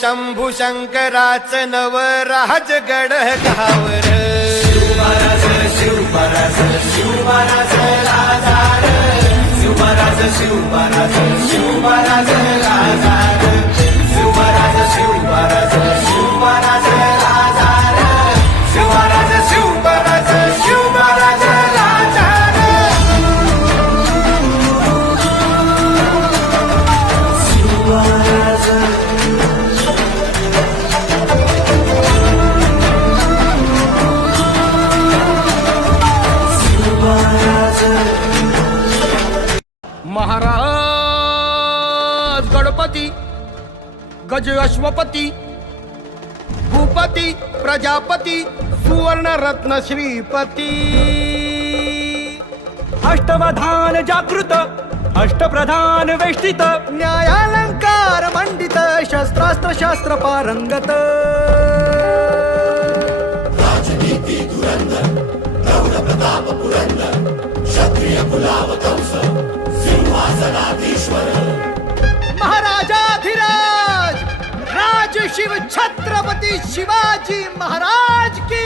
शंभू शंकराच नवराज गडगावर शिवमहाराज शिवमहाराज शिवमहाराज राजार शिवमहाराज शिवमहाराज शिवमहाराज राजार शिवमहाराज शिवमहाराज शिवमहाराज राजार शिवमहाराज शिवमहाराज शिवमहाराज राजार शिवमहाराज महाराज गणपती गज अश्वपती भूपती प्रजापती सुवर्ण रत्न श्रीपती अष्टवधान जागृत अष्टप्रधान वेष्टित न्यायालंकार मंडित शस्त्रास्त्र शास्त्र पारंगत महाराजाधिराज राज शिव छत्रपती शिवाजी महाराज की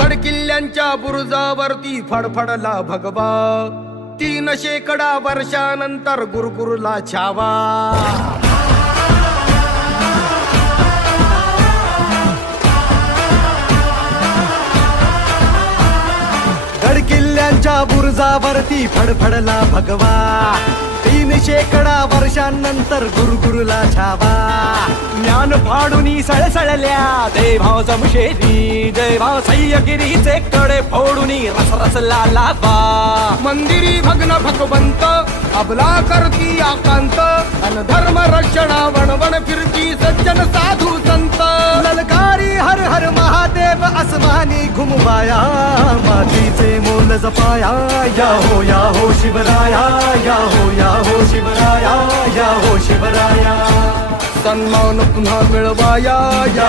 गडकिल्ल्यांच्या बुरुजावरती फडफडला भगवा 3 शेकडा वर्षानंतर गुरुकुरला छावा गडकिल्ल्यांच्या बुरुजावरती फडफडला भगवा 3 शेकडा वर्षांनंतर गुरुकुरला छावा ज्ञान फाडूनी सळसळल्या देभाव जमशेदी देभाव सह्यगिरीचे कडे फोडूनी रसरसला लावा मंदिरी भग्न भगवंत अबला करती आकांत अन धर्म रक्षणा वणवण फिरती सज्जन साधू संत ललकारी हर हर महादेव आसमानी घुमवाया मातीचे मोल जपाया या हो शिवराया या हो शिवराया या हो शिवराया सन्मान पुन्हा मिळवाया या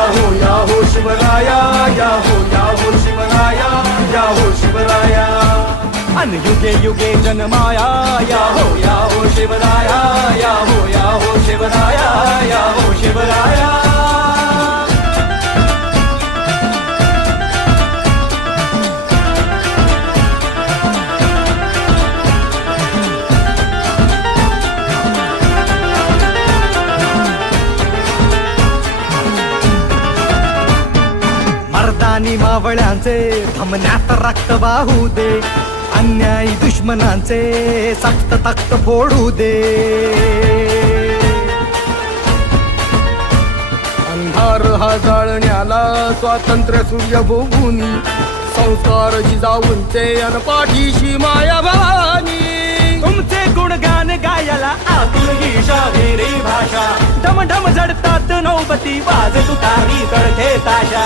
हो शिवराया या हो शिवराया या हो शिवराया अन युगे युगे जन्माया या हो शिवराया या हो शिवराया या हो शिवराया मर्दानी मावळ्यांचे थमण्यात रक्त वाहू दे अन्यायी दुश्मनांचे सक्त तख्त फोडू दे अंधार हा जाळण्याला स्वातंत्र्य सूर्य भोगुनी संस्कार जिजाऊंचे अनपाठीशी माया भवानी तुमचे गुणगान गायला आतुर ही शाहिरी भाषा ढमढम जडतात नौबती वाज तुतारी तळथे ताशा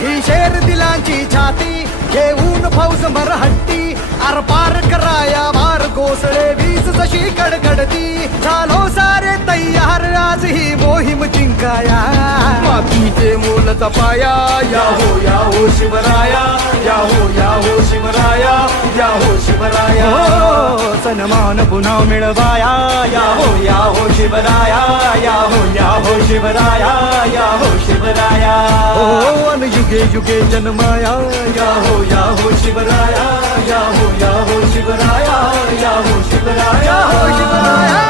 ही शेर दिलांची छाती घेऊन फौज मरहट्टी आरपार कराया वार कोसळे वीज जशी कडकडती झालो सारे तयार आज ही मोहीम जिंकाया मातीचे मोल जपाया या हो शिवराया या हो शिवराया या हो शिवराया सन्मान पुन्हा मिळवाया या हो शिवराया या हो शिवराया या हो शिवराया अन युगे युगे जन्माया या हो शिवराया या हो शिवराया या हो शिवराया हो शिवराया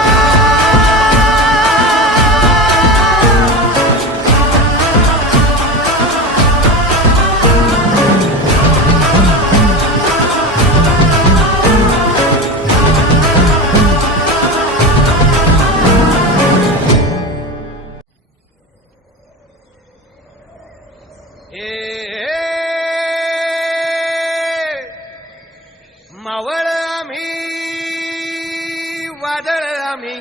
मावळ आम्ही वादळ आम्ही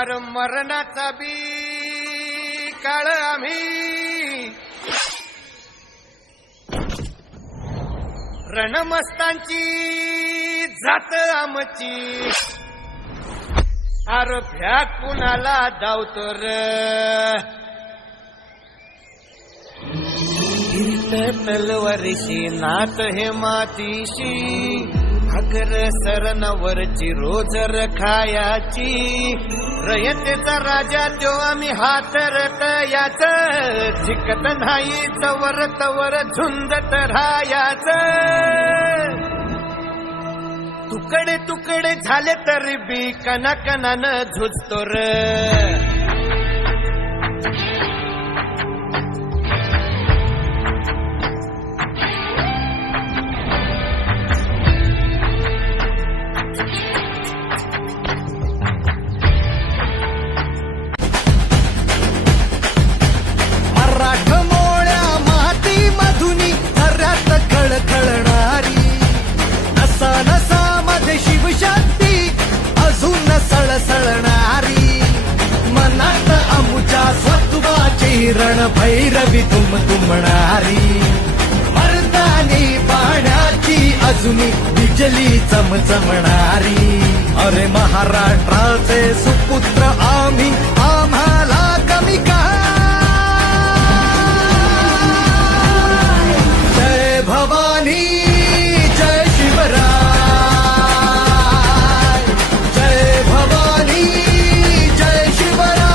अरे मरणाचा बी काळ आम्ही रणमस्तांची जात आमची अरे भ्या कुणाला धावतो र तलवारीशी नात हे मातीशी अगर सरणावरची रोज खायाची रयतेचा राजा तो आम्ही हातरत याच झिकत नाही तवर तवर झुंजत राहायाच तुकडे तुकडे झाले तरी बी कणाकणानं झुजतो र रण भैरवी तुमणारी मर्दानी पाण्याची अजूनी बिजली चमचमणारी अरे महाराष्ट्राचे सुपुत्र आम्ही आम्हाला कमी काय जय भवानी जय शिवराय जय भवानी जय शिवराय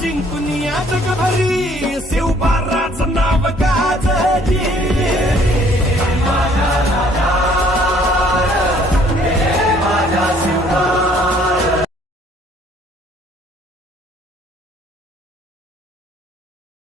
जिंकून या जगभरी शिवबाराचं नाव गाजली